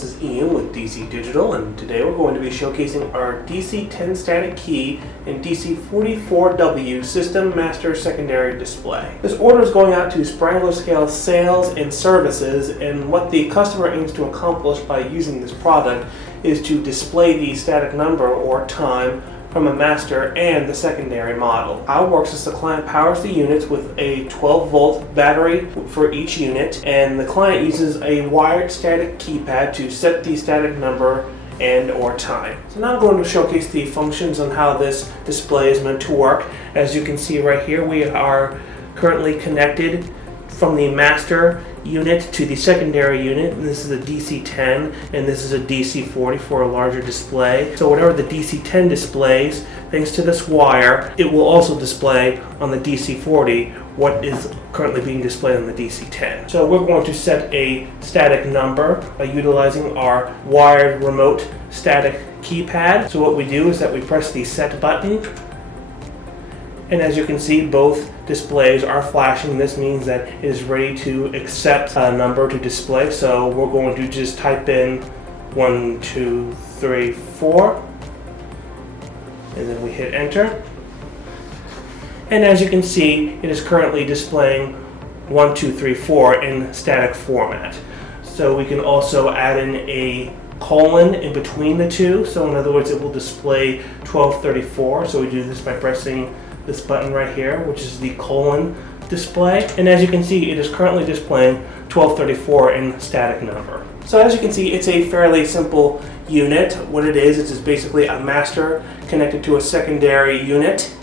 this is Ian with DC Digital, and today we're going to be showcasing our DC-10-Static-Key and DC-44W System Master Secondary Display. This order is going out to Sprangler Scale Sales and Services, and what the customer aims to accomplish by using this product is to display the static number or time from a master and the secondary model. How it works is the client powers the units with a 12-volt battery for each unit, and the client uses a wired static keypad to set the static number and or time. So now I'm going to showcase the functions on how this display is meant to work. As you can see right here, we are currently connected from the master unit to the secondary unit, and this is a DC-10 and this is a DC-40 for a larger display. So whatever the DC-10 displays, thanks to this wire, it will also display on the DC-40 what is currently being displayed on the DC-10. So we're going to set a static number by utilizing our wired remote static keypad. So what we do is that we press the set button, and as you can see, both displays are flashing. This means that it is ready to accept a number to display. So we're going to just type in 1, 2, 3, 4, and then we hit enter. And as you can see, it is currently displaying 1, 2, 3, 4 in static format. So we can also add in a colon in between the two. So in other words, it will display 1234. So we do this by pressing this button right here, which is the colon display. And as you can see, it is currently displaying 1234 in static number. So as you can see, it's a fairly simple unit. What it is, it's just basically a master connected to a secondary unit,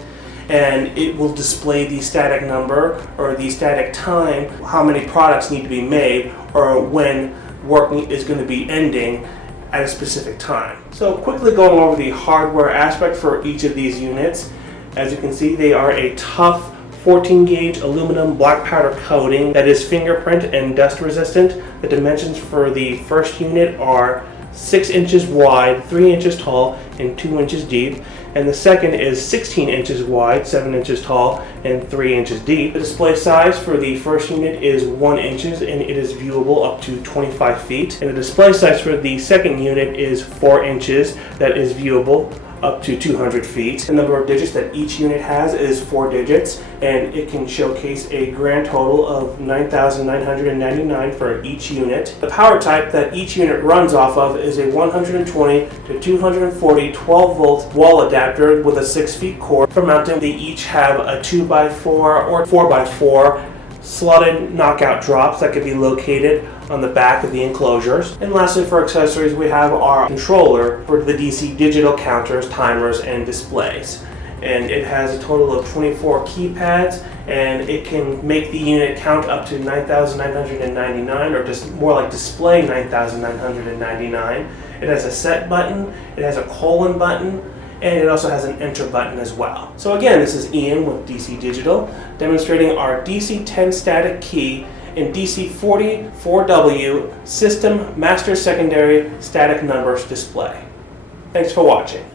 and it will display the static number or the static time, how many products need to be made, or when work is going to be ending at a specific time. So quickly going over the hardware aspect for each of these units. As you can see, they are a tough 14-gauge aluminum black powder coating that is fingerprint and dust resistant. The dimensions for the first unit are 6 inches wide, 3 inches tall, and 2 inches deep. And the second is 16 inches wide, 7 inches tall, and 3 inches deep. The display size for the first unit is 1 inch, and it is viewable up to 25 feet. And the display size for the second unit is 4 inches, that is viewable up to 200 feet. The number of digits that each unit has is 4 digits, and it can showcase a grand total of 9,999 for each unit. The power type that each unit runs off of is a 120 to 240 12-volt wall adapter with a 6 feet cord. For mounting, they each have a 2x4 or 4x4 slotted knockout drops that can be located on the back of the enclosures. And lastly, for accessories, we have our controller for the DC digital counters, timers, and displays. And it has a total of 24 keypads, and it can make the unit count up to 9,999, or just more like display 9,999. It has a set button, it has a colon button, and it also has an enter button as well. So again, this is Ian with DC Digital, demonstrating our DC-10-Static-Key and DC-40-4W System Master Secondary Static Numbers display. Thanks for watching.